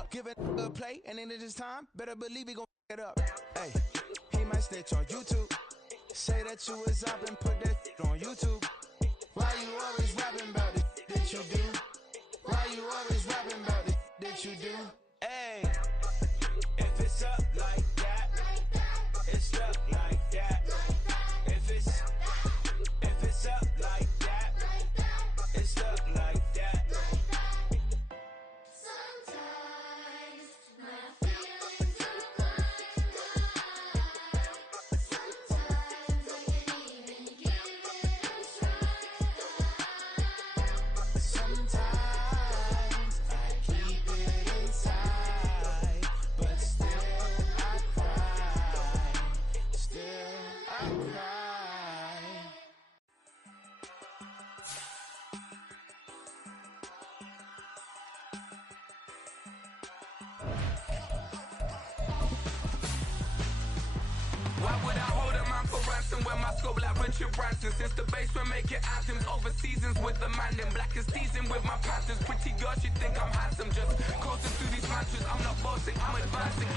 up. Give it a play, and then it is time. Better believe he gon' it up. Hey, he might snitch on YouTube. Say that you was up and put that on YouTube. Why you always rapping about it that you do? Why you always rapping about it that you do? Hey, if it's up like that, it's stuck like that. If it's up like that, it's stuck like that. Sometimes my feelings are blind. Sometimes I can't even give it a try. Sometimes I keep it inside, but still I cry. Still I cry. Why would I hold a man for ransom when my scope like Richard Branson? Since the basement making anthems over seasons with the man in black is teasing with my patterns. Pretty girl, she think I'm handsome. Just coasting through these mantras. I'm not bossing, I'm advancing.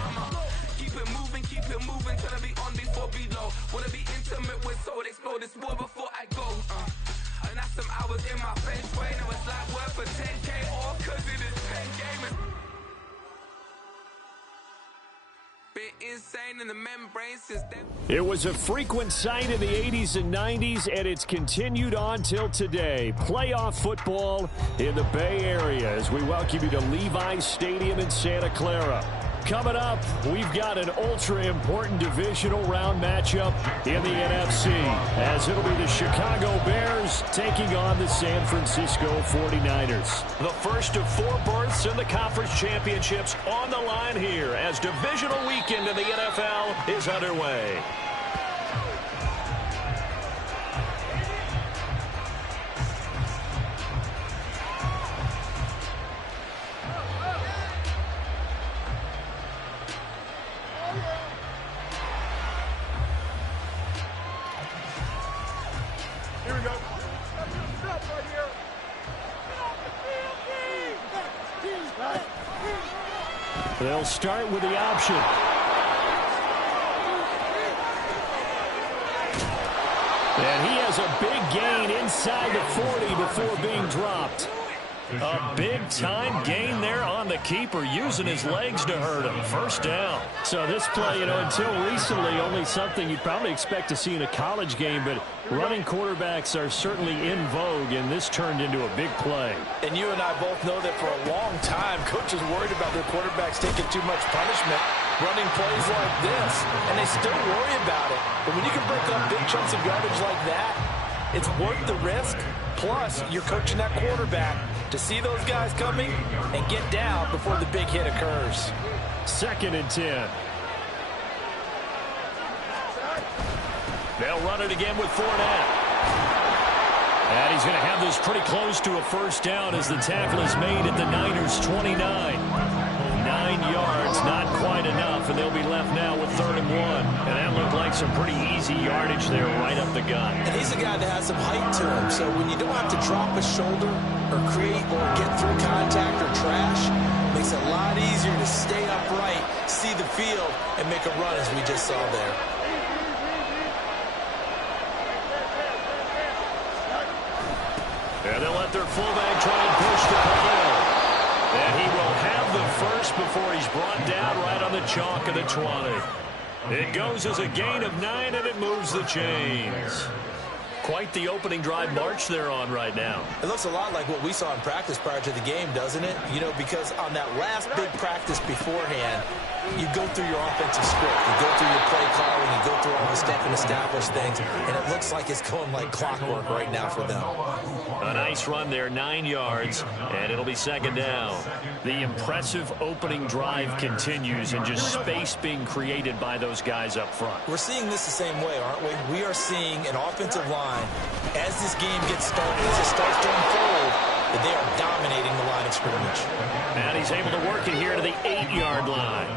Keep it moving, trying to be on before below. Wanna be intimate with soul, explore this war before I go. And that's some hours in my feng shui. Now it's like work for 10K all cause it is pen gaming. Been insane in the membrane since then. It was a frequent sight in the 80s and 90s, and it's continued on till today. Playoff football in the Bay Area as we welcome you to Levi's Stadium in Santa Clara. Coming up, we've got an ultra-important divisional round matchup in the NFC, as it'll be the Chicago Bears taking on the San Francisco 49ers. The first of 4 berths in the conference championships on the line here as divisional weekend in the NFL is underway. Here we go. They'll start with the option. And he has a big gain inside the 40 before being dropped. A big-time gain there on the keeper, using his legs to hurt him. First down. So this play, until recently, only something you'd probably expect to see in a college game, but running quarterbacks are certainly in vogue, and this turned into a big play. And you and I both know that for a long time, coaches worried about their quarterbacks taking too much punishment, running plays like this, and they still worry about it. But when you can break up big chunks of yardage like that, it's worth the risk. Plus, you're coaching that quarterback to see those guys coming and get down before the big hit occurs. 2nd and 10. They'll run it again with Fournette. And he's going to have this pretty close to a first down as the tackle is made at the Niners' 29. 9 yards, not quite enough, and they'll be left now with 3rd and 1. And that looked like some pretty easy yardage there right up the gut. And he's a guy that has some height to him, so when you don't have to drop a shoulder or create or get through contact or trash, makes it a lot easier to stay upright, see the field, and make a run as we just saw there. And they'll let their fullback try and push the ball. And he will have the first before he's brought down right on the chalk of the 20. It goes as a gain of 9, and it moves the chains. Quite the opening drive march they're on right now. It looks a lot like what we saw in practice prior to the game, doesn't it? Because on that last big practice beforehand, you go through your offensive script, you go through your play calling, you go through all the step and establish things, and it looks like it's going like clockwork right now for them. A nice run there, 9 yards, and it'll be 2nd down. The impressive opening drive continues, and just space being created by those guys up front. We're seeing this the same way, aren't we? We are seeing an offensive line, as this game gets started, as it starts to unfold, that they are dominating the line of scrimmage. And he's able to work it here to the 8-yard line.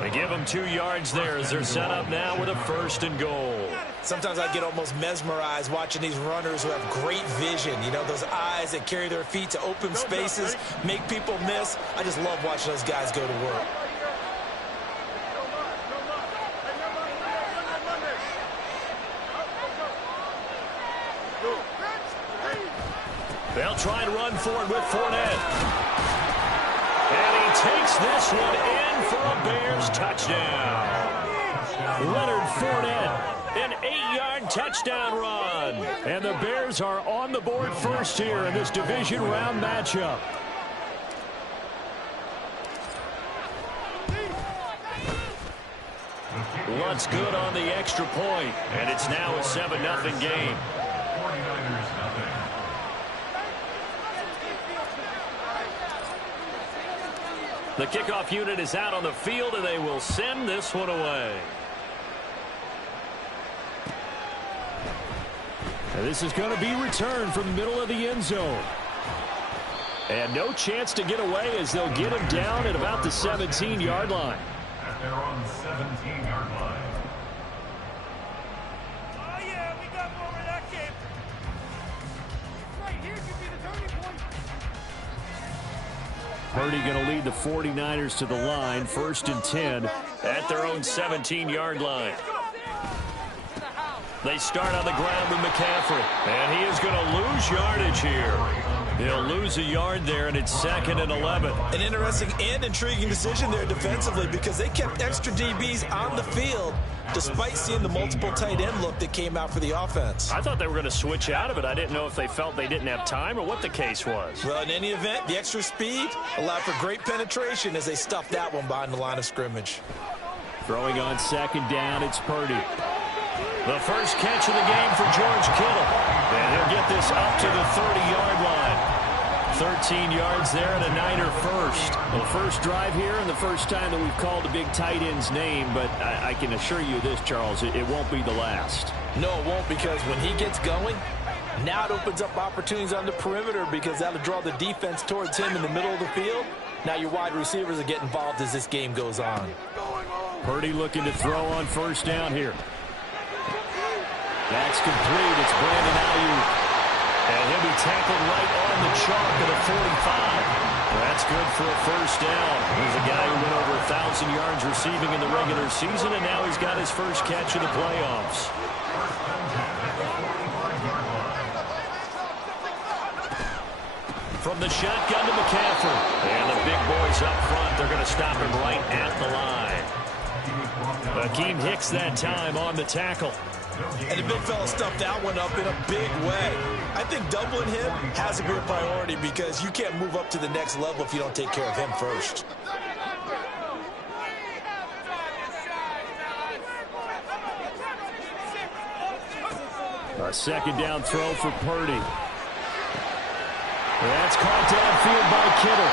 They give him 2 yards there as they're set up now with a 1st and goal. Sometimes I get almost mesmerized watching these runners who have great vision. You know, those eyes that carry their feet to open spaces, make people miss. I just love watching those guys go to work. They'll try and run forward with Fournette. And he takes this one in for a Bears touchdown. Leonard Fournette, an 8-yard touchdown run. And the Bears are on the board first here in this division round matchup. What's good on the extra point, and it's now a 7-0 game. The kickoff unit is out on the field, and they will send this one away. And this is going to be returned from the middle of the end zone. And no chance to get away as they'll get him down at about the 17-yard line. They're on the 17-yard line. Oh, yeah, we got more of that game. Right here could be the turning point. Purdy going to lead the 49ers to the line, 1st and 10 at their own 17-yard line. They start on the ground with McCaffrey, and he is going to lose yardage here. He'll lose a yard there, and it's 2nd and 11. An interesting and intriguing decision there defensively because they kept extra DBs on the field despite seeing the multiple tight end look that came out for the offense. I thought they were going to switch out of it. I didn't know if they felt they didn't have time or what the case was. Well, in any event, the extra speed allowed for great penetration as they stuffed that one behind the line of scrimmage. Throwing on 2nd down, it's Purdy. The first catch of the game for George Kittle. And he'll get this up to the 30-yard line. 13 yards there and a Niner first. Well, the first drive here and the first time that we've called a big tight end's name, but I can assure you this, Charles, it won't be the last. No, it won't, because when he gets going, now it opens up opportunities on the perimeter because that'll draw the defense towards him in the middle of the field. Now your wide receivers will get involved as this game goes on. Purdy looking to throw on 1st down here. That's complete. It's Brandon Ayuk. And he'll be tackled right on the chalk at a 45. That's good for a 1st down. He's a guy who went over 1,000 yards receiving in the regular season, and now he's got his first catch of the playoffs. From the shotgun to McCaffrey. And the big boys up front, they're going to stop him right at the line. Akeem Hicks that time on the tackle. And the big fella stuffed that one up in a big way. I think doubling him has to be a priority because you can't move up to the next level if you don't take care of him first. A 2nd down throw for Purdy. That's caught downfield by Kittle.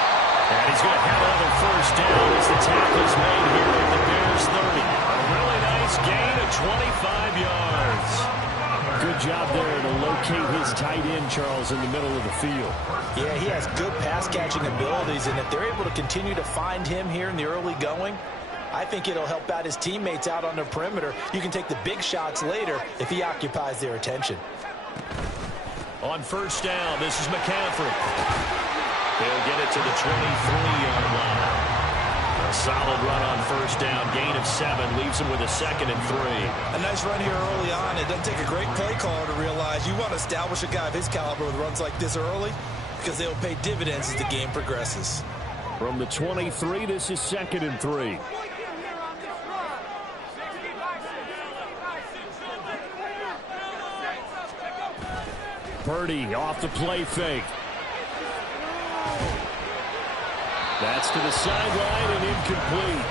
And he's going to have another 1st down as the tackle is made here at the Bears 30. A really nice gain of 25 yards. Good job there to locate his tight end, Charles, in the middle of the field. Yeah, he has good pass-catching abilities, and if they're able to continue to find him here in the early going, I think it'll help out his teammates out on the perimeter. You can take the big shots later if he occupies their attention. On 1st down, this is McCaffrey. They'll get it to the 23-yard line. A solid run on 1st down, gain of 7, leaves him with a 2nd and 3. A nice run here early on. It doesn't take a great play caller to realize you want to establish a guy of his caliber with runs like this early because they'll pay dividends as the game progresses. From the 23, this is 2nd and 3. Purdy off the play fake. That's to the sideline and incomplete.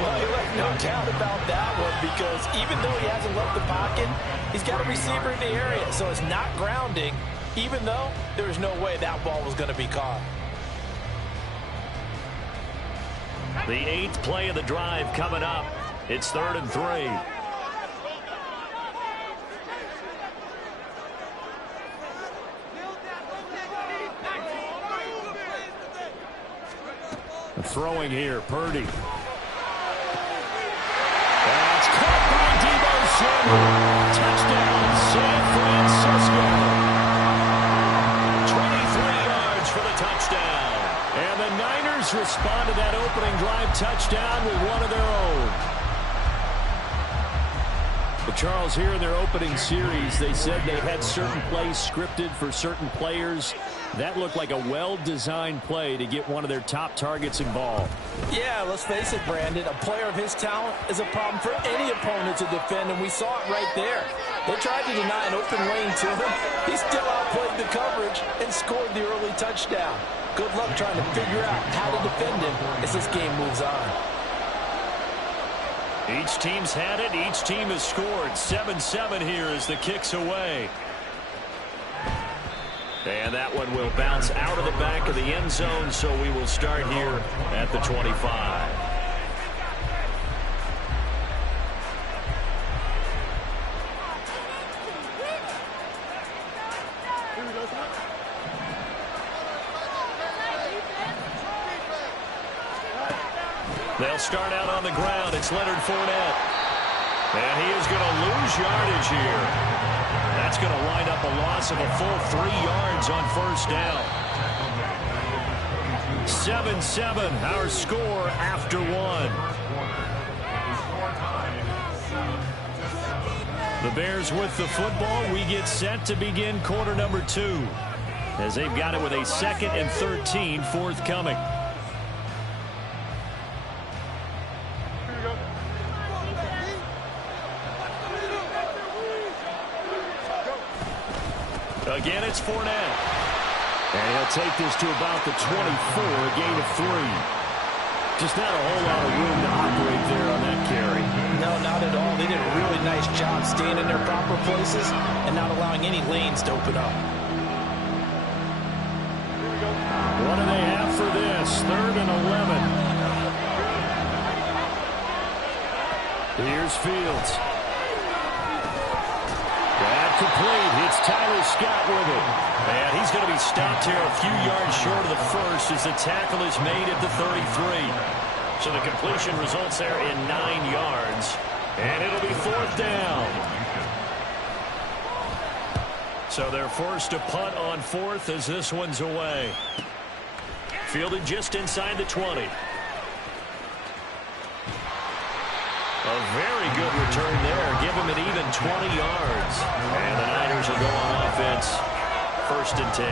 Well, he left no doubt about that one because even though he hasn't left the pocket, he's got a receiver in the area, so it's not grounding, even though there's no way that ball was going to be caught. The 8th play of the drive coming up. It's 3rd and 3. Throwing here, Purdy. That's caught by Deebo Samuel. Touchdown, San Francisco. 23 yards for the touchdown. And the Niners respond to that opening drive touchdown with one of their own. Well, Charles, here in their opening series, they said they had certain plays scripted for certain players. That looked like a well-designed play to get one of their top targets involved. Yeah, let's face it, Brandon. A player of his talent is a problem for any opponent to defend, and we saw it right there. They tried to deny an open lane to him. He still outplayed the coverage and scored the early touchdown. Good luck trying to figure out how to defend him as this game moves on. Each team's had it. Each team has scored. 7-7 here as the kick's away. And that one will bounce out of the back of the end zone, so we will start here at the 25. They'll start out on the ground. It's Leonard Fournette. And he is going to lose yardage here. That's going to wind up a loss of a full 3 yards on first down. 7-7, our score after one. The Bears with the football. We get set to begin quarter number 2 as they've got it with a 2nd and 13 forthcoming. Again, it's Fournette. And he'll take this to about the 24, a gain of 3. Just not a whole lot of room to operate there on that carry. No, not at all. They did a really nice job staying in their proper places and not allowing any lanes to open up. What do they have for this? 3rd and 11. Here's Fields. That complete. It's Tyler Scott with it. And he's going to be stopped here a few yards short of the first as the tackle is made at the 33. So the completion results there in 9 yards. And it'll be 4th down. So they're forced to punt on 4th as this one's away. Fielded just inside the 20. A very good return there. Give him an even 20 yards. And the Niners will go on offense. 1st and 10.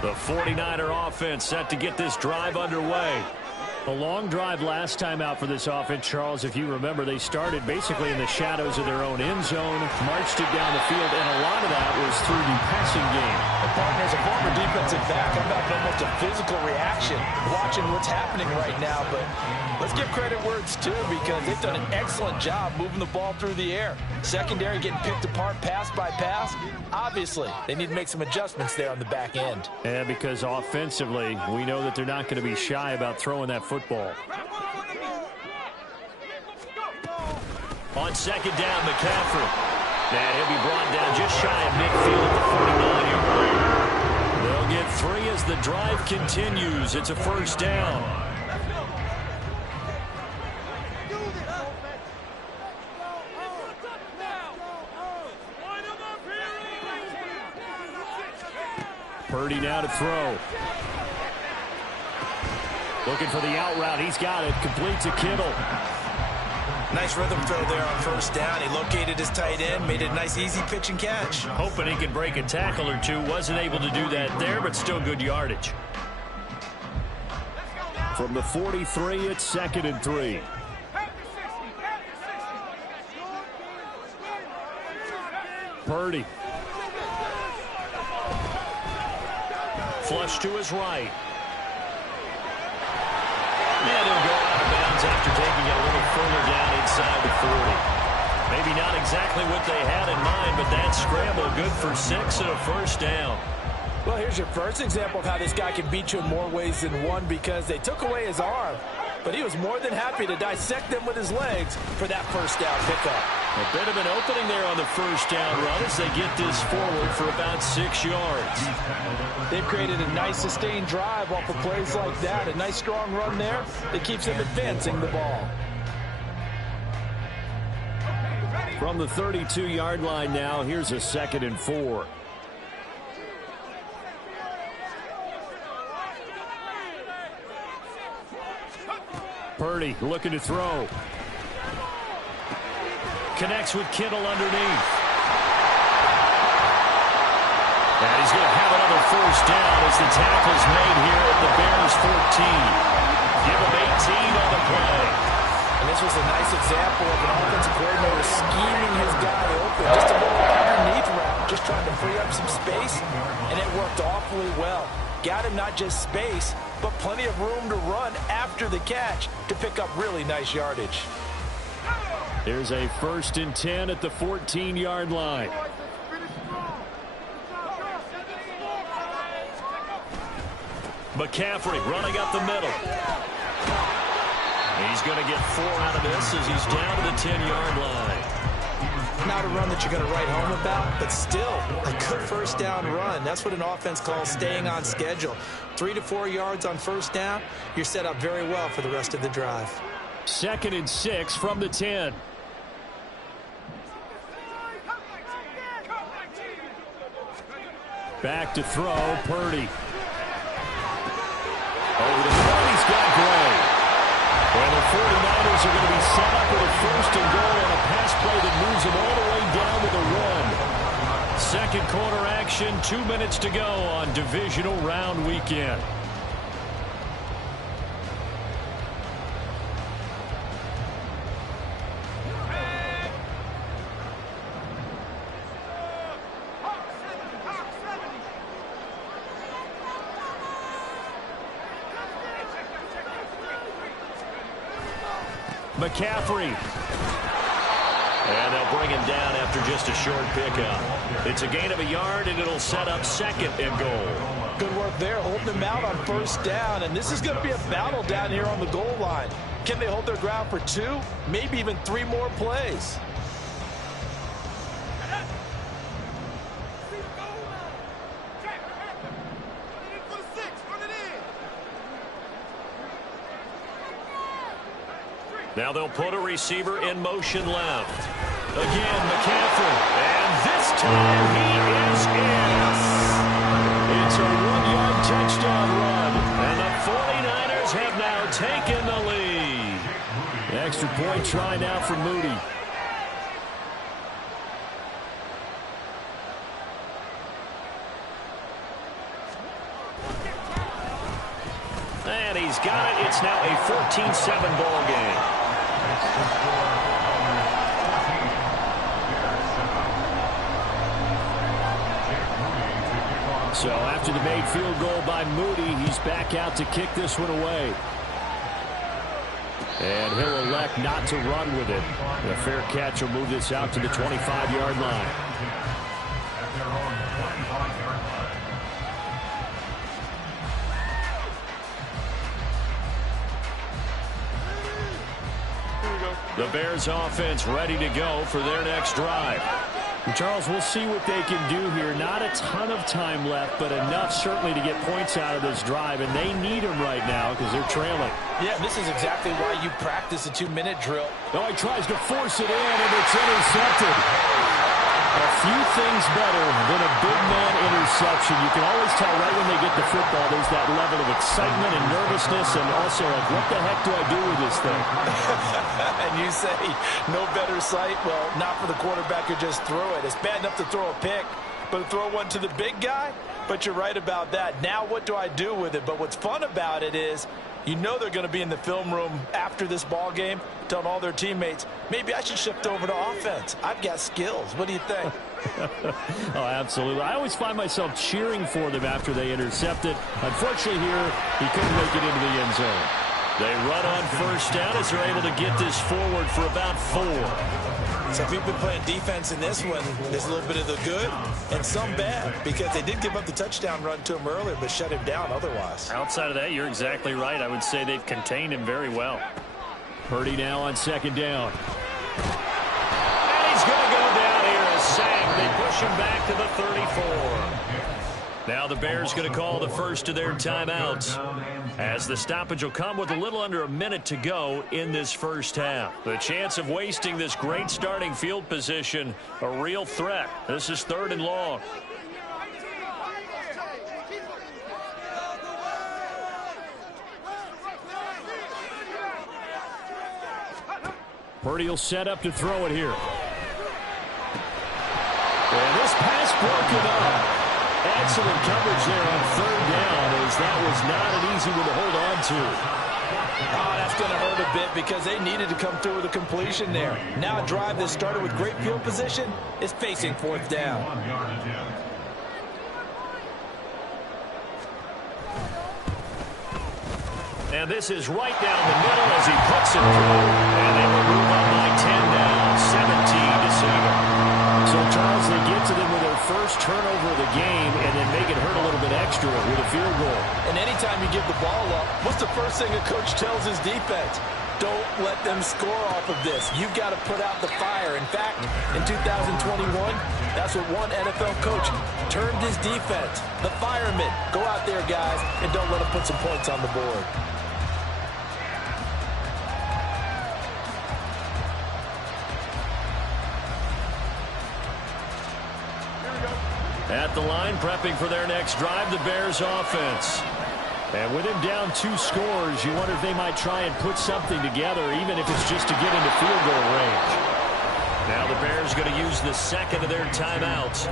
The 49er offense set to get this drive underway. A long drive last time out for this offense, Charles. If you remember, they started basically in the shadows of their own end zone, marched it down the field, and a lot of that was through the passing game. Partner, as a former defensive back, I'm having almost a physical reaction watching what's happening right now. But let's give credit where it's due because they've done an excellent job moving the ball through the air. Secondary getting picked apart pass by pass. Obviously, they need to make some adjustments there on the back end. And because offensively, we know that they're not going to be shy about throwing that football. On 2nd down, McCaffrey. And he'll be brought down just shy of midfield at the 49-yard line. They'll get 3 as the drive continues. It's a 1st down. Purdy now to throw. Looking for the out route. He's got it. Complete to Kittle. Nice rhythm throw there on 1st down. He located his tight end, made it a nice easy pitch and catch. Hoping he could break a tackle or two. Wasn't able to do that there, but still good yardage. From the 43, it's 2nd and 3. Purdy. Flush to his right. And he'll go out of bounds after taking it a little further down inside the 40. Maybe not exactly what they had in mind, but that scramble good for 6 and a 1st down. Well, here's your first example of how this guy can beat you in more ways than one because they took away his arm, but he was more than happy to dissect them with his legs for that 1st down pickup. A bit of an opening there on the first down run as they get this forward for about 6 yards. They've created a nice sustained drive off of plays like that. A nice strong run there that keeps them advancing the ball. From the 32-yard line now, here's a 2nd and 4. Purdy looking to throw. Connects with Kittle underneath. And he's going to have another first down as the tackle's made here at the Bears 14. Give him 18 on the play. And this was a nice example of an offensive coordinator scheming his guy open. Just a little underneath route, just trying to free up some space, and it worked awfully well. Got him not just space, but plenty of room to run after the catch to pick up really nice yardage. Here's a 1st and 10 at the 14-yard line. McCaffrey running up the middle. He's going to get 4 out of this as he's down to the 10-yard line. Not a run that you're going to write home about, but still a good first down run. That's what an offense calls staying on schedule. 3 to 4 yards on first down, you're set up very well for the rest of the drive. 2nd and 6 from the 10. Back to throw, Purdy. Over the front, he's got Gray. And the 49ers are going to be set up with a 1st and goal on a pass play that moves them all the way down to the run. Second quarter action, 2 minutes to go on divisional round weekend. McCaffrey. And they'll bring him down after just a short pickup. It's a gain of a yard, and it'll set up 2nd and goal. Good work there, holding them out on first down. And this is going to be a battle down here on the goal line. Can they hold their ground for 2, maybe even 3 more plays? Now they'll put a receiver in motion left. Again, McCaffrey. And this time he is in. It's a 1-yard touchdown run. And the 49ers have now taken the lead. The extra point try now for Moody. And he's got it. It's now a 14-7 ball game. So after the made field goal by Moody, he's back out to kick this one away. And he'll elect not to run with it. A fair catch will move this out to the 25-yard line. The Bears offense ready to go for their next drive. And Charles, we'll see what they can do here. Not a ton of time left, but enough certainly to get points out of this drive, and they need them right now because they're trailing. Yeah, this is exactly why you practice a 2-minute drill. Oh, he tries to force it in, and it's intercepted. A few things better than a big man interception. You can always tell right when they get the football, there's that level of excitement and nervousness, and also like, what the heck do I do with this thing? And you say, no better sight? Well, not for the quarterback who just threw it. It's bad enough to throw a pick, but to throw one to the big guy? But you're right about that. Now what do I do with it? But what's fun about it is, you know they're going to be in the film room after this ball game, telling all their teammates, maybe I should shift over to offense. I've got skills. What do you think? Oh, absolutely. I always find myself cheering for them after they intercept it. Unfortunately here, he couldn't make it into the end zone. They run on first down as they're able to get this forward for about 4. So if you've been playing defense in this one, there's a little bit of the good and some bad, because they did give up the touchdown run to him earlier, but shut him down otherwise. Outside of that, you're exactly right. I would say they've contained him very well. Purdy now on second down. And push him back to the 34. Now the Bears going to call the first of their timeouts, as the stoppage will come with a little under a minute to go in this first half. The chance of wasting this great starting field position, a real threat. This is 3rd and long. Purdy will set up to throw it here. And this pass broken up. Excellent coverage there on 3rd down, as that was not an easy one to hold on to. Oh, that's going to hurt a bit because they needed to come through with a completion there. Now a drive that started with great field position is facing 4th down. And this is right down the middle as he puts it through. And they will move on by 10 down, 17-7. So, Charles, they get to them with their first turnover of the game and then make it hurt a little bit extra with a field goal. And anytime you give the ball up, what's the first thing a coach tells his defense? Don't let them score off of this. You've got to put out the fire. In fact, in 2021, that's what one NFL coach termed his defense. The firemen. Go out there, guys, and don't let them put some points on the board. At the line, prepping for their next drive, the Bears offense. And with him down 2 scores, you wonder if they might try and put something together, even if it's just to get into field goal range. Now the Bears going to use the second of their timeouts,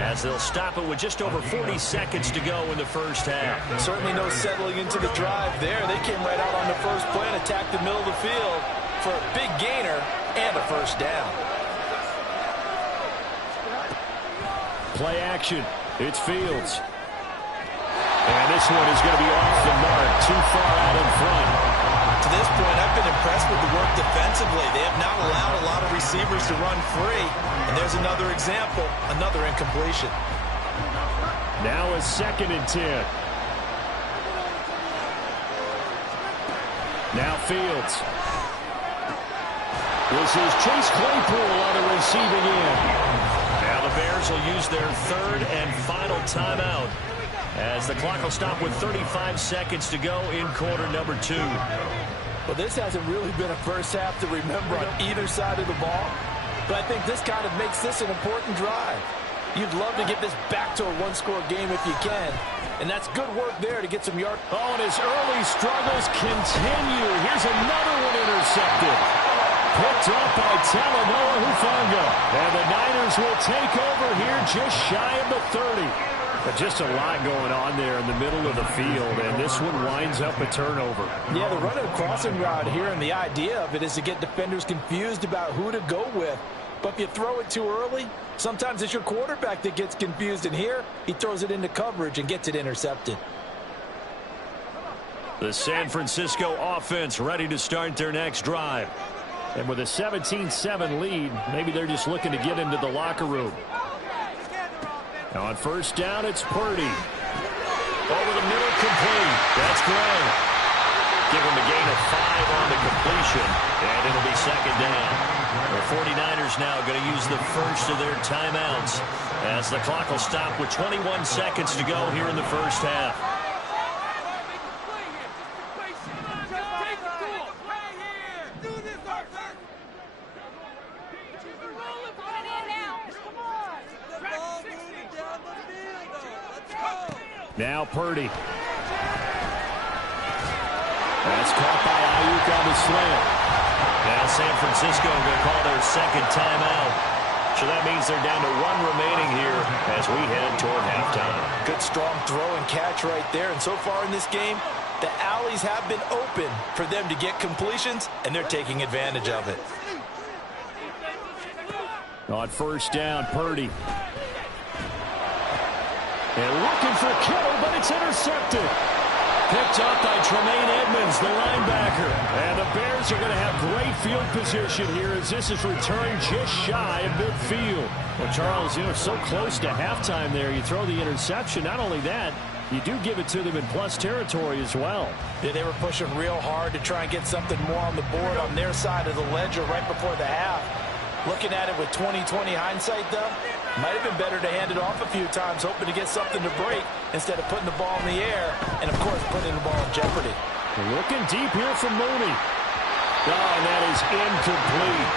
as they'll stop it with just over 40 seconds to go in the first half. Certainly no settling into the drive there. They came right out on the first play and attacked the middle of the field for a big gainer and a first down. Play action. It's Fields. And this one is going to be off the mark, too far out in front. To this point, I've been impressed with the work defensively. They have not allowed a lot of receivers to run free. And there's another example, another incompletion. Now a 2nd and 10. Now Fields. This is Chase Claypool on the receiving end. Now the Bears will use their 3rd and final timeout, as the clock will stop with 35 seconds to go in quarter number 2. Well, this hasn't really been a first half to remember on either side of the ball, but I think this kind of makes this an important drive. You'd love to get this back to a 1-score game if you can, and that's good work there to get some yards. Oh, and his early struggles continue. Here's another one intercepted. Picked up by Talanoa Hufanga. And the Niners will take over here just shy of the 30. But just a lot going on there in the middle of the field, and this one winds up a turnover. Yeah, they're running a crossing route here, and the idea of it is to get defenders confused about who to go with. But if you throw it too early, sometimes it's your quarterback that gets confused, and here he throws it into coverage and gets it intercepted. The San Francisco offense ready to start their next drive. And with a 17-7 lead, maybe they're just looking to get into the locker room. Now on first down, it's Purdy. Over the middle, complete. That's Gray. Give him a gain of 5 on the completion, and it'll be 2nd down. The 49ers now going to use the first of their timeouts, as the clock will stop with 21 seconds to go here in the first half. Now Purdy. That's caught by Ayuk on the slant. Now San Francisco going to call their 2nd timeout. So that means they're down to 1 remaining here as we head toward halftime. Good strong throw and catch right there. And so far in this game, the alleys have been open for them to get completions, and they're taking advantage of it. On first down, Purdy. And looking for Kittle, but it's intercepted. Picked up by Tremaine Edmonds, the linebacker. And the Bears are going to have great field position here as this is returned just shy of midfield. Well, Charles, so close to halftime there. You throw the interception. Not only that, you do give it to them in plus territory as well. Yeah, they were pushing real hard to try and get something more on the board on their side of the ledger right before the half. Looking at it with 20/20 hindsight, though, Might have been better to hand it off a few times, hoping to get something to break instead of putting the ball in the air and, of course, putting the ball in jeopardy. Looking deep here from Mooney. Oh, and that is incomplete.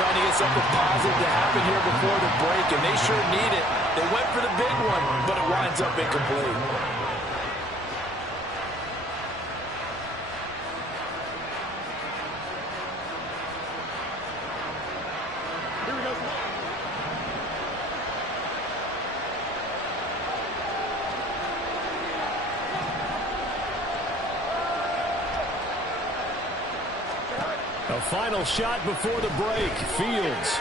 Trying to get something positive to happen here before the break, and they sure need it. They went for the big one, but it winds up incomplete. A final shot before the break. Fields.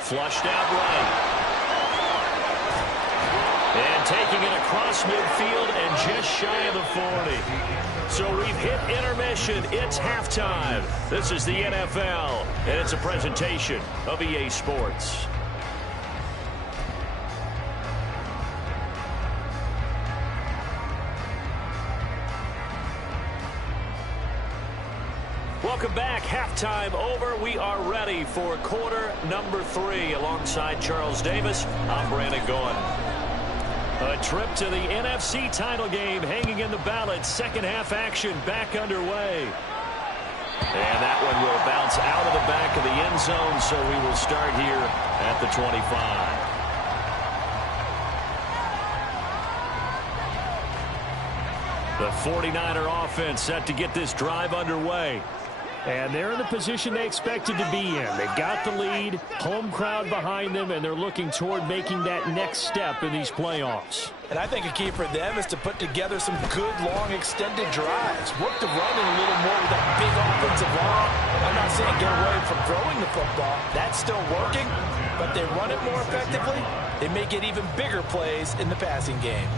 Flushed out right. And taking it across midfield and just shy of the 40. So we've hit intermission. It's halftime. This is the NFL, and it's a presentation of EA Sports. Welcome back. Halftime over. We are ready for quarter number 3. Alongside Charles Davis, I'm Brandon Gaughan. A trip to the NFC title game hanging in the balance. Second half action back underway. And that one will bounce out of the back of the end zone, so we will start here at the 25. The 49er offense set to get this drive underway. And they're in the position they expected to be in. They've got the lead, home crowd behind them, and they're looking toward making that next step in these playoffs. And I think a key for them is to put together some good, long, extended drives. Work the running a little more with that big offensive line. I'm not saying get away from throwing the football. That's still working, but they run it more effectively. They may get even bigger plays in the passing game.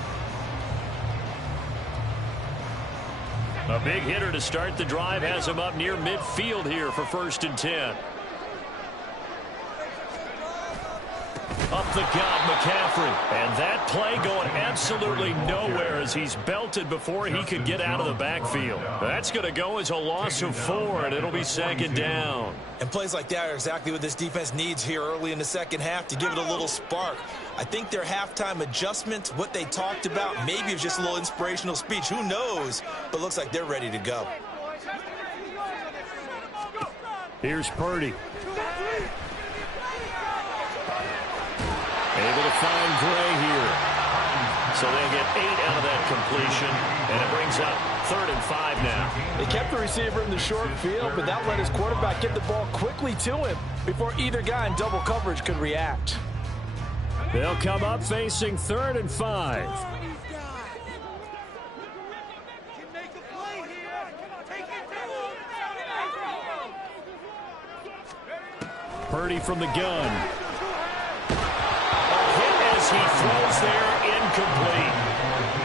A big hitter to start the drive has him up near midfield here for 1st and 10. Up the gut, McCaffrey. And that play going absolutely nowhere as he's belted before he could get out of the backfield. That's going to go as a loss of 4, and it'll be 2nd down. And plays like that are exactly what this defense needs here early in the second half to give it a little spark. I think their halftime adjustment, what they talked about, maybe it's just a little inspirational speech. Who knows? But looks like they're ready to go. Here's Purdy. Able to find Gray here. So they get 8 out of that completion, and it brings up 3rd and 5 now. They kept the receiver in the short field, but that let his quarterback get the ball quickly to him before either guy in double coverage could react. They'll come up facing 3rd and 5. Purdy from the gun. He throws there, incomplete.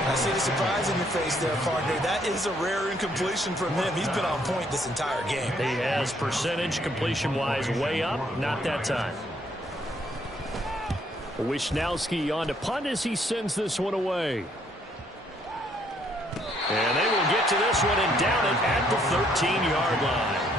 I see the surprise in your face there, partner. That is a rare incompletion from him. He's been on point this entire game. He has percentage completion-wise way up. Not that time. Wisnowski on to punt as he sends this one away. And they will get to this one and down it at the 13-yard line.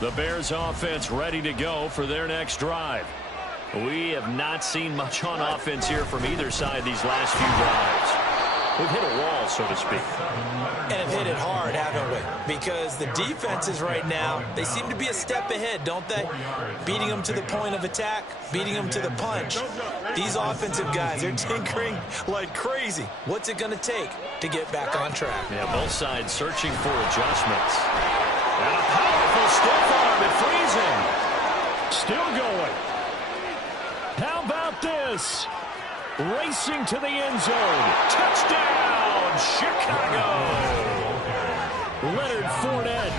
The Bears offense ready to go for their next drive. We have not seen much on offense here from either side these last few drives. We've hit a wall, so to speak. And have hit it hard, haven't we? Because the defenses right now, they seem to be a step ahead, don't they? Beating them to the point of attack, beating them to the punch. These offensive guys, they're tinkering like crazy. What's it going to take to get back on track? Yeah, both sides searching for adjustments. And a powerful stiff arm, it frees him. Still going. How about this? Racing to the end zone. Touchdown, Chicago. Leonard Fournette,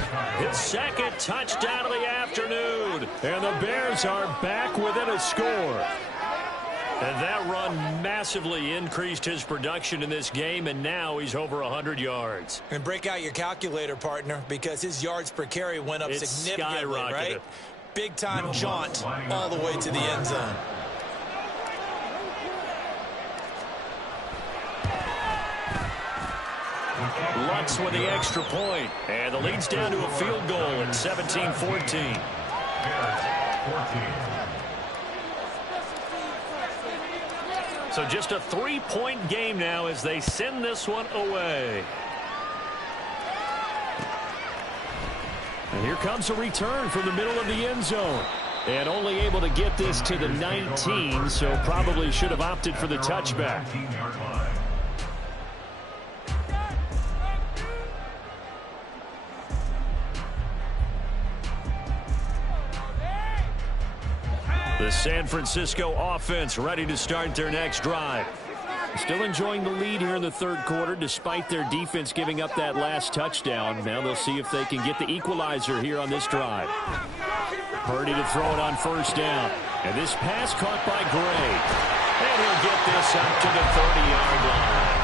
his 2nd touchdown of the afternoon. And the Bears are back within a score. And that run massively increased his production in this game, and now he's over 100 yards. And break out your calculator, partner, because his yards per carry went up significantly, right? Big-time jaunt all the way to the end zone. Lutz with the extra point. And the lead's down to a field goal at 17-14. So just a 3-point game now as they send this one away. And here comes a return from the middle of the end zone. And only able to get this to the 19, so probably should have opted for the touchback. The San Francisco offense ready to start their next drive. Still enjoying the lead here in the third quarter despite their defense giving up that last touchdown. Now they'll see if they can get the equalizer here on this drive. Purdy to throw it on first down. And this pass caught by Gray. And he'll get this out to the 30-yard line.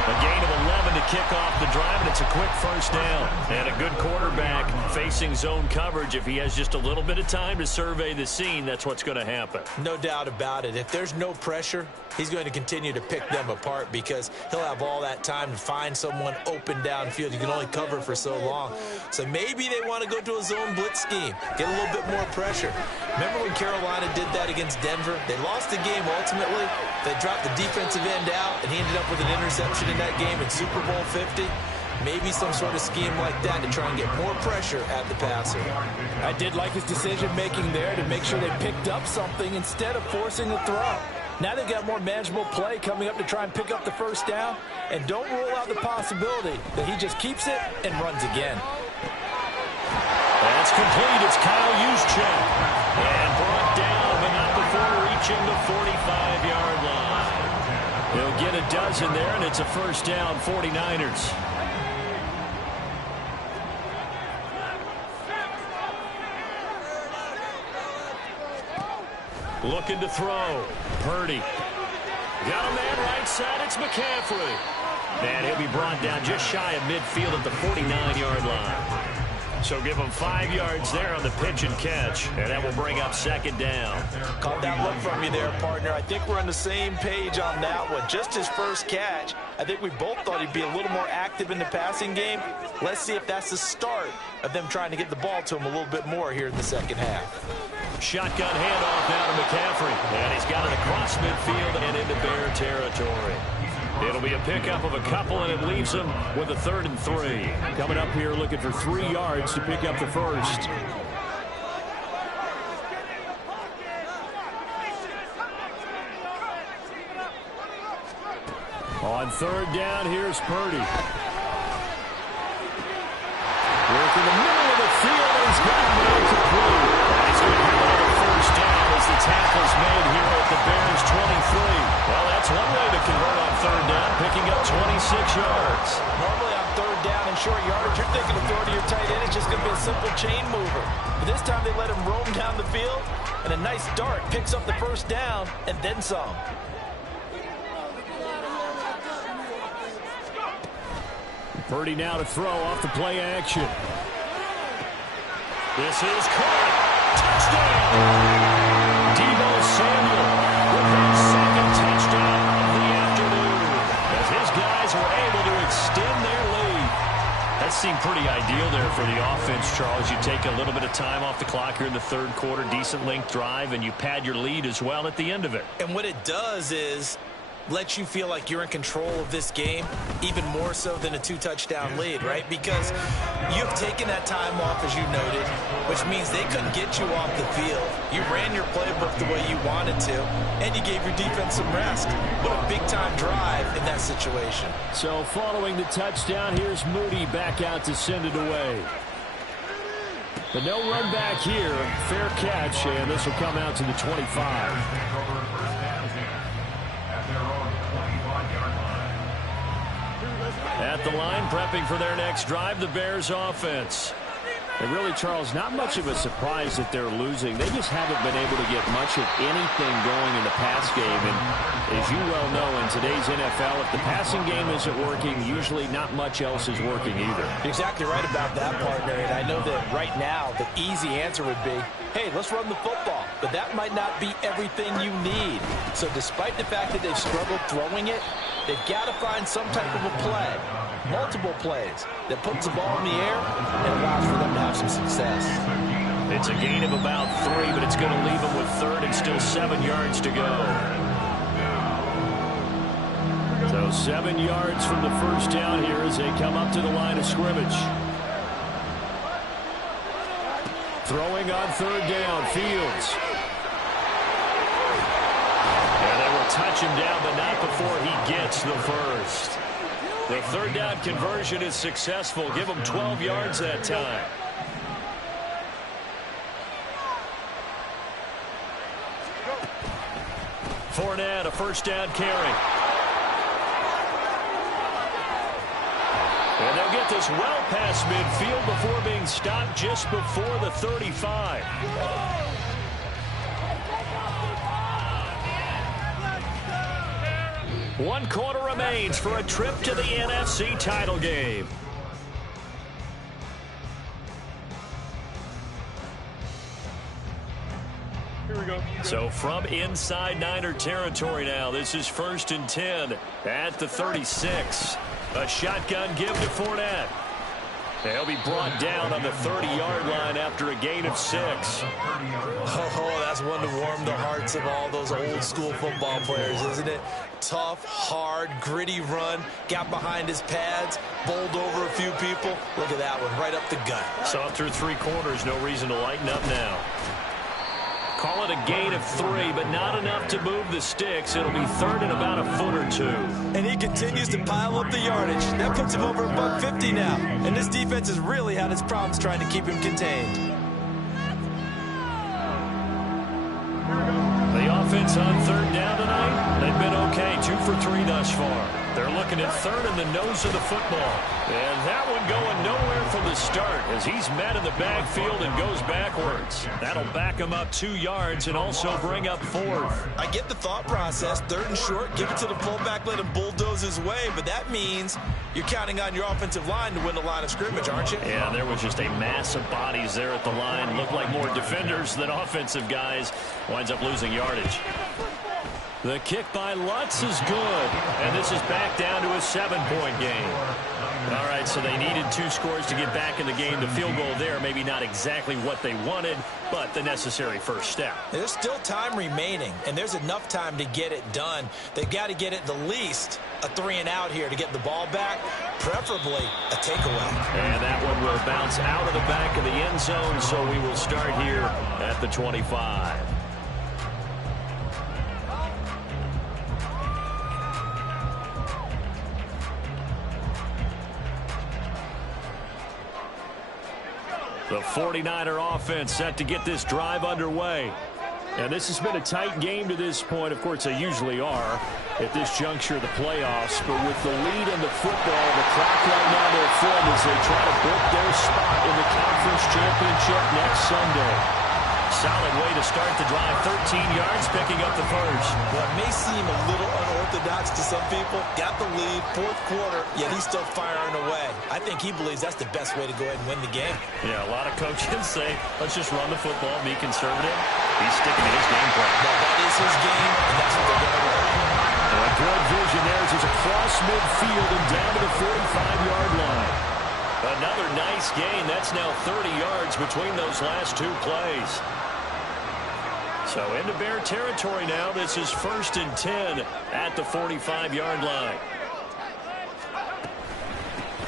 A gain of 11 to kick off the drive, and it's a quick first down. And a good quarterback facing zone coverage. If he has just a little bit of time to survey the scene, that's what's going to happen. No doubt about it. If there's no pressure, he's going to continue to pick them apart because he'll have all that time to find someone open downfield. You can only cover for so long. So maybe they want to go to a zone blitz scheme, get a little bit more pressure. Remember when Carolina did that against Denver? They lost the game ultimately. They dropped the defensive end out, and he ended up with an interception in that game in Super Bowl 50. Maybe some sort of scheme like that to try and get more pressure at the passer. I did like his decision-making there to make sure they picked up something instead of forcing the throw. Now they've got more manageable play coming up to try and pick up the first down. And don't rule out the possibility that he just keeps it and runs again. That's complete. It's Kyle Juszczyk. And brought down, but not before reaching the 45-yard line. He'll get a dozen there, and it's a first down, 49ers. Looking to throw. Purdy. Got a man right side. It's McCaffrey. And he'll be brought down just shy of midfield at the 49-yard line. So give him 5 yards there on the pitch and catch. And that will bring up second down. Caught that look from you there, partner. I think we're on the same page on that one. Just his first catch. I think we both thought he'd be a little more active in the passing game. Let's see if that's the start of them trying to get the ball to him a little bit more here in the second half. Shotgun handoff now to McCaffrey. And he's got it across midfield and into Bear territory. It'll be a pickup of a couple, and it leaves him with a 3rd and 3. Coming up here looking for 3 yards to pick up the first. On 3rd down, here's Purdy. Working the middle of the field, and he's got it incomplete. He's going to have another first down as the tackle's made here at the Bears' 23. Well, that's one way to convert on 3rd down, picking up 26 yards. Normally on 3rd down and short yardage, you're thinking of throwing to your tight end. It's just going to be a simple chain mover. But this time they let him roam down the field, and a nice dart picks up the first down and then some. Purdy now to throw off the play action. This is caught. Touchdown! Deebo Samuel with his second touchdown of the afternoon as his guys were able to extend their lead. That seemed pretty ideal there for the offense, Charles. You take a little bit of time off the clock here in the third quarter, decent length drive, and you pad your lead as well at the end of it. And what it does is let you feel like you're in control of this game, even more so than a 2-touchdown lead, right? Because you've taken that time off, as you noted, which means they couldn't get you off the field. You ran your playbook the way you wanted to, and you gave your defense some rest. What a big-time drive in that situation. So following the touchdown, here's Moody back out to send it away. But no run back here. Fair catch, and this will come out to the 25. At the line, prepping for their next drive, the Bears offense. And really, Charles, not much of a surprise that they're losing. They just haven't been able to get much of anything going in the pass game. And as you well know, in today's NFL, if the passing game isn't working, usually not much else is working either. You're exactly right about that, partner. And I know that right now the easy answer would be, hey, let's run the football. But that might not be everything you need. So despite the fact that they've struggled throwing it, they've got to find some type of a play multiple plays that puts the ball in the air and allows for them to have some success. It's a gain of about 3, but it's going to leave them with third and still 7 yards to go. So 7 yards from the first down here as they come up to the line of scrimmage. Throwing on third down, Fields. And they will touch him down, but not before he gets the first. The third down conversion is successful. Give him 12 yards that time. Fournette, a first down carry. And they'll get this well past midfield before being stopped just before the 35. One quarter remains for a trip to the NFC title game. So from inside Niner territory now, this is 1st and 10 at the 36. A shotgun give to Fournette. He'll be brought down on the 30-yard line after a gain of 6. Oh, that's one to warm the hearts of all those old-school football players, isn't it? Tough, hard, gritty run. Got behind his pads, bowled over a few people. Look at that one, right up the gut. Saw it through 3 quarters. No reason to lighten up now. Call it a gain of 3, but not enough to move the sticks. It'll be third and about a foot or 2. And he continues to pile up the yardage. That puts him over $150 now. And this defense has really had its problems trying to keep him contained. The offense on third down tonight, they've been okay. 2 for 3 thus far. They're looking at third in the nose of the football. And that one going nowhere from the start as he's met in the backfield and goes backwards. That'll back him up 2 yards and also bring up 4th. I get the thought process. 3rd and short, give it to the fullback, let him bulldoze his way. But that means you're counting on your offensive line to win the line of scrimmage, aren't you? Yeah, there was just a mass of bodies there at the line. Looked like more defenders than offensive guys. Winds up losing yardage. The kick by Lutz is good. And this is back down to a 7-point game. All right, so they needed 2 scores to get back in the game. The field goal there, maybe not exactly what they wanted, but the necessary first step. There's still time remaining, and there's enough time to get it done. They've got to get it the least a 3-and-out here to get the ball back, preferably a takeaway. And that one will bounce out of the back of the end zone, so we will start here at the 25. The 49er offense set to get this drive underway. And this has been a tight game to this point. Of course, they usually are at this juncture of the playoffs. But with the lead in the football, the clock right now their friend as they try to book their spot in the conference championship next Sunday. Solid way to start the drive. 13 yards, picking up the first. What may seem a little unorthodox to some people, got the lead, 4th quarter, yet he's still firing away. I think he believes that's the best way to go ahead and win the game. Yeah, a lot of coaches say, let's just run the football, be conservative. He's sticking to his game plan. No, that is his game, and that's what they're going to run. A good vision there as he's across midfield and down to the 45-yard line. Another nice gain. That's now 30 yards between those last 2 plays. So into Bear territory now. This is 1st and 10 at the 45-yard line.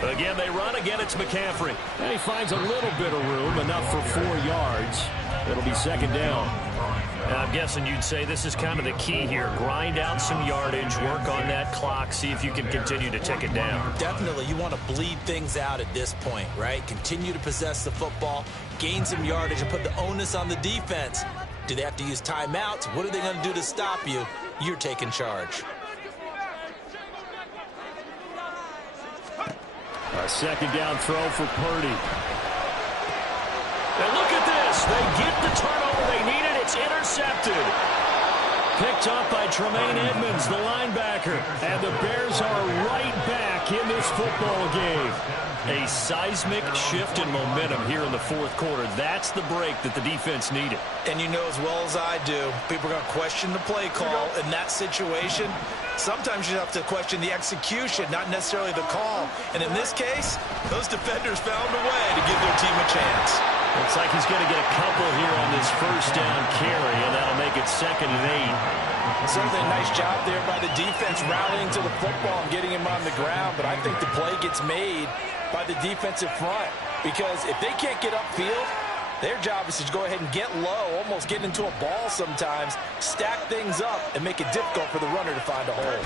Again, they run. Again, it's McCaffrey. And he finds a little bit of room, enough for 4 yards. It'll be 2nd down. And I'm guessing you'd say this is kind of the key here. Grind out some yardage, work on that clock, see if you can continue to tick it down. Definitely. You want to bleed things out at this point, right? Continue to possess the football, gain some yardage, and put the onus on the defense. Do they have to use timeouts? What are they going to do to stop you? You're taking charge. A 2nd down throw for Purdy. And look at this. They get the turnover they needed. It's intercepted. Picked up by Tremaine Edmonds, the linebacker. And the Bears are right back in this football game. A seismic shift in momentum here in the fourth quarter. That's the break that the defense needed. And you know as well as I do, people are going to question the play call in that situation. Sometimes you have to question the execution, not necessarily the call. And in this case, those defenders found a way to give their team a chance. Looks like he's going to get a couple here on this first down carry, and that'll make it 2nd and 8. Certainly a nice job there by the defense rallying to the football and getting him on the ground. But I think the play gets made by the defensive front, because if they can't get upfield, their job is to go ahead and get low, almost get into a ball sometimes, stack things up, and make it difficult for the runner to find a hole.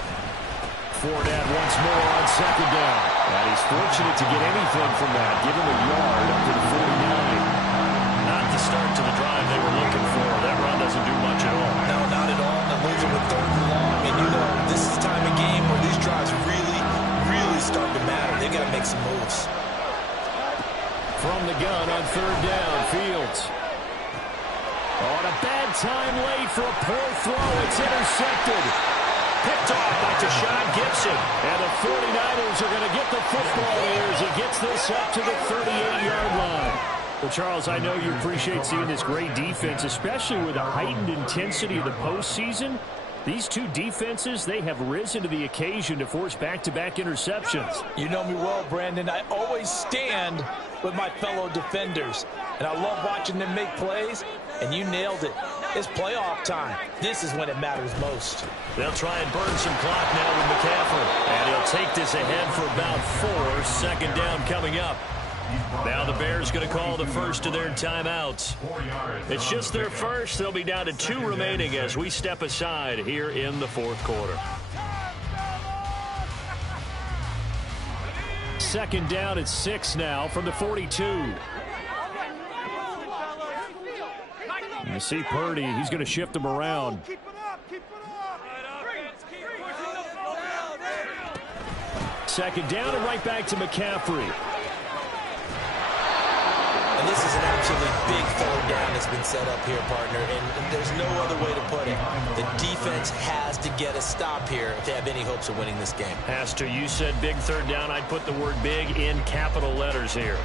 Fournette once more on 2nd down. And he's fortunate to get anything from that. Give him a yard up to the 49. Not the start to the drive they were looking for. That run doesn't do much at all. No, not at all. And they lose it with 3rd and long. And you know, this is the time of game where these drives really, really start to matter. They got to make some moves. From the gun on 3rd down, Fields. On a bad time late for a poor throw. It's intercepted. Picked off by Tashawn Gibson. And the 49ers are going to get the football here as he gets this up to the 38-yard line. Well, Charles, I know you appreciate seeing this great defense, especially with the heightened intensity of the postseason. These two defenses, they have risen to the occasion to force back-to-back interceptions. You know me well, Brandon. I always stand with my fellow defenders. And I love watching them make plays, and you nailed it. It's playoff time. This is when it matters most. They'll try and burn some clock now with McCaffrey. And he'll take this ahead for about 4. 2nd down coming up. Now the Bears going to call the first of their timeouts. It's just their first. They'll be down to 2 remaining as we step aside here in the fourth quarter. 2nd down at 6 now from the 42. You see Purdy, he's going to shift him around. 2nd down and right back to McCaffrey. And this is an absolutely big 3rd down that's been set up here, partner, and there's no other way to put it. The defense has to get a stop here if they have any hopes of winning this game. Pastor, you said big 3rd down. I'd put the word big in capital letters here.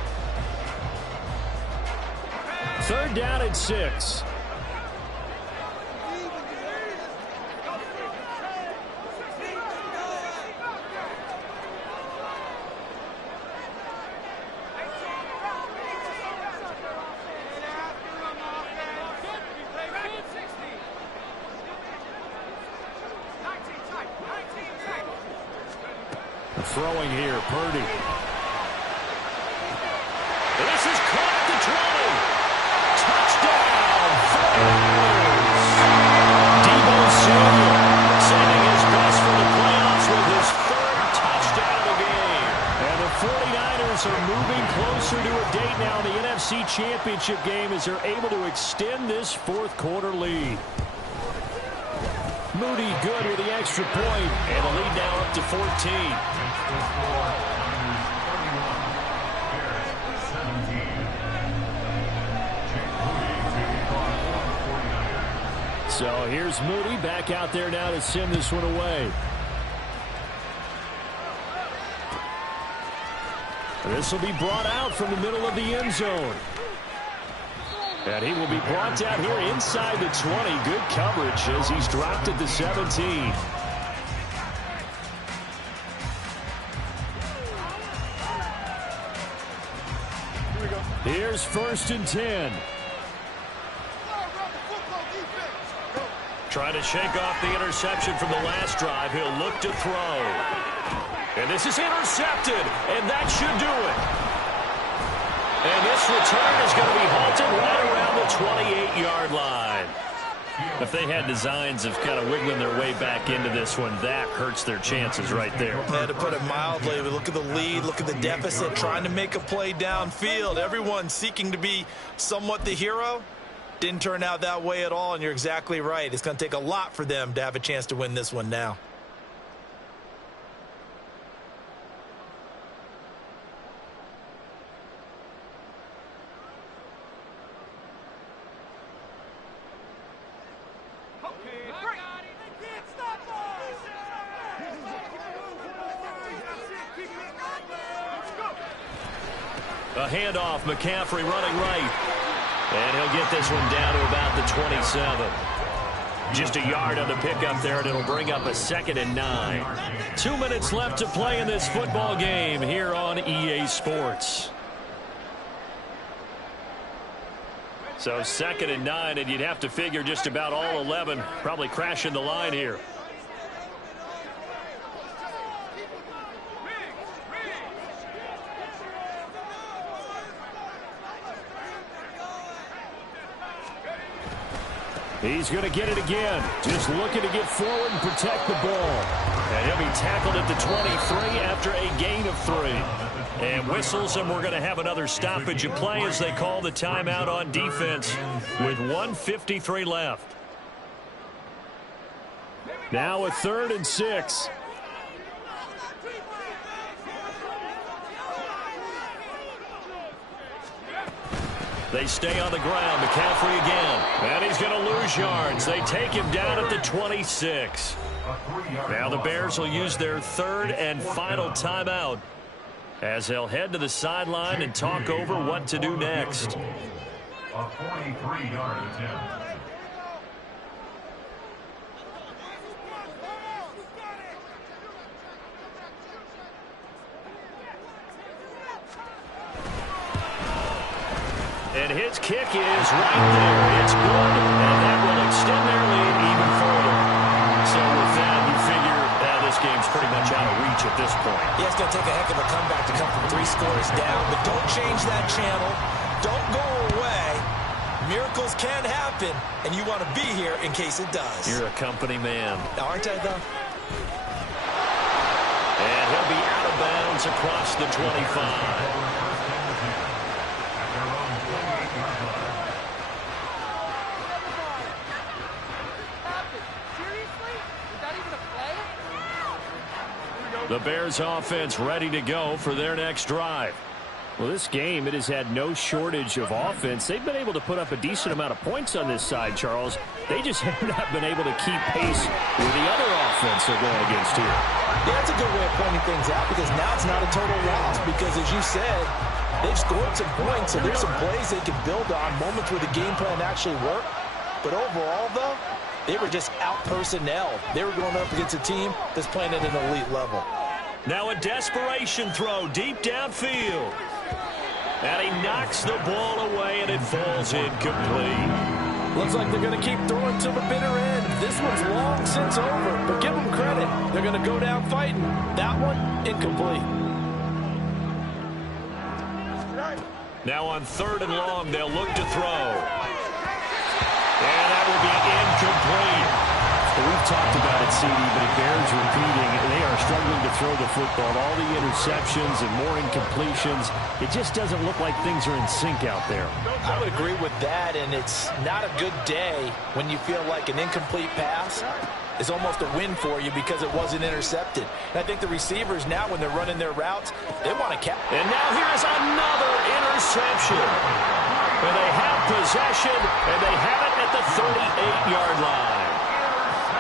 3rd down at 6. Throwing here, Purdy. This is caught at the 20. Touchdown, 49ers. Deebo Samuel sending his best for the playoffs with his 3rd touchdown of the game. And the 49ers are moving closer to a date now in the NFC Championship game as they're able to extend this fourth quarter lead. Moody good with the extra point, and the lead now up to 14. So here's Moody back out there now to send this one away. This will be brought out from the middle of the end zone. And he will be brought down here inside the 20. Good coverage as he's dropped at the 17. Here's 1st and 10. Trying to shake off the interception from the last drive. He'll look to throw. And this is intercepted, and that should do it. And this return is going to be halted right around the 28-yard line. If they had designs of kind of wiggling their way back into this one, that hurts their chances right there. Yeah, to put it mildly, look at the lead, look at the deficit, trying to make a play downfield. Everyone seeking to be somewhat the hero. Didn't turn out that way at all, and you're exactly right. It's going to take a lot for them to have a chance to win this one now. A handoff, McCaffrey running right. And he'll get this one down to about the 27. Just a yard on the pickup there, and it'll bring up a 2nd and 9. 2 minutes left to play in this football game here on EA Sports. So 2nd and 9, and you'd have to figure just about all 11 probably crashing the line here. He's going to get it again. Just looking to get forward and protect the ball. And he'll be tackled at the 23 after a gain of 3. And whistles, and we're going to have another stoppage of play as they call the timeout on defense with 1:53 left. Now a 3rd and 6. They stay on the ground. McCaffrey again. And he's going to lose yards. They take him down at the 26. Now the Bears will use their 3rd and final timeout as they'll head to the sideline and talk over what to do next. A 43-yard attempt. And his kick is right there. It's good, and that will extend their lead even further. So with that, you figure this game's pretty much out of reach at this point. Yeah, it's going to take a heck of a comeback to come from 3 scores down, but don't change that channel. Don't go away. Miracles can happen, and you want to be here in case it does. You're a company man. Aren't I, though? And he'll be out of bounds across the 25. The Bears offense ready to go for their next drive. Well, this game, it has had no shortage of offense. They've been able to put up a decent amount of points on this side, Charles. They just have not been able to keep pace with the other offense they're going against here. Yeah, that's a good way of pointing things out because now it's not a total loss because, as you said, they've scored some points, so there's some plays they can build on, moments where the game plan actually worked. But overall, though, they were just out-personnel. They were going up against a team that's playing at an elite level. Now a desperation throw deep downfield. And he knocks the ball away, and it falls incomplete. Looks like they're going to keep throwing to the bitter end. This one's long since over, but give them credit. They're going to go down fighting. That one, incomplete. Now on 3rd and long, they'll look to throw. And that will be incomplete. Well, we've talked about it, CD, but it bears repeating. They are struggling to throw the football. All the interceptions and more incompletions. It just doesn't look like things are in sync out there. I would agree with that, and it's not a good day when you feel like an incomplete pass is almost a win for you because it wasn't intercepted. And I think the receivers now, when they're running their routes, they want to catch. And now here's another interception. And they have possession, and they have it at the 38-yard line.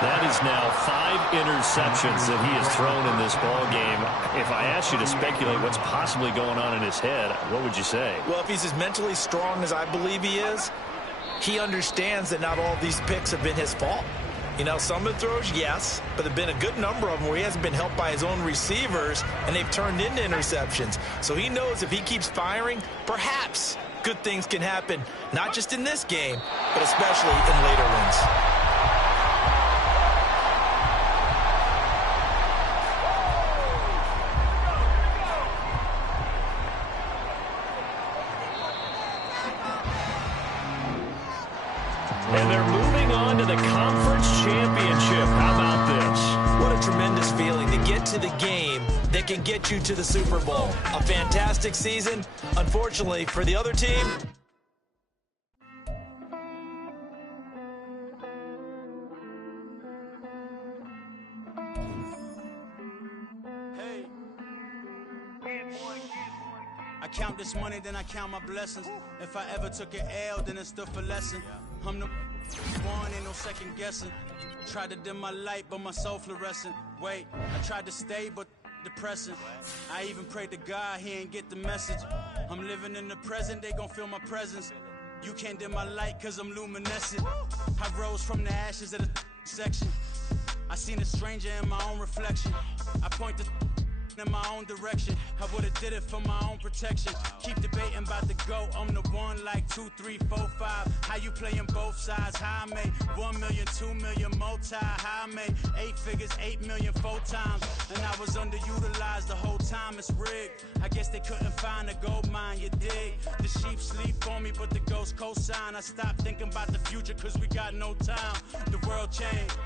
That is now 5 interceptions that he has thrown in this ball game. If I asked you to speculate what's possibly going on in his head, what would you say? Well, if he's as mentally strong as I believe he is, he understands that not all these picks have been his fault. You know, some of the throws, yes, but there have been a good number of them where he hasn't been helped by his own receivers, and they've turned into interceptions. So he knows if he keeps firing, perhaps good things can happen, not just in this game, but especially in later ones. And they're moving on to the conference championship. How about this? What a tremendous feeling to get to the game that can get you to the Super Bowl. A fantastic season. Unfortunately, for the other team, I count this money, then I count my blessings. If I ever took an L, then it stood for lesson. I'm the one, ain't no second guessing. Tried to dim my light, but my soul fluorescent. Wait, I tried to stay, but depressing. I even prayed to God he ain't get the message. I'm living in the present, they gon' feel my presence. You can't dim my light cause I'm luminescent. I rose from the ashes of the section. I seen a stranger in my own reflection. I point the in my own direction. I would've did it for my own protection. Keep debating about the GOAT. I'm the one like 2, 3, 4, 5. How you playing both sides? How I made 1 million, 2 million multi. How I made 8 figures, 8 million 4 times. And I was underutilized the whole time. It's rigged. I guess they couldn't find a gold mine. You dig? The sheep sleep on me, but the ghost cosign. I stopped thinking about the future cause we got no time. The world changed.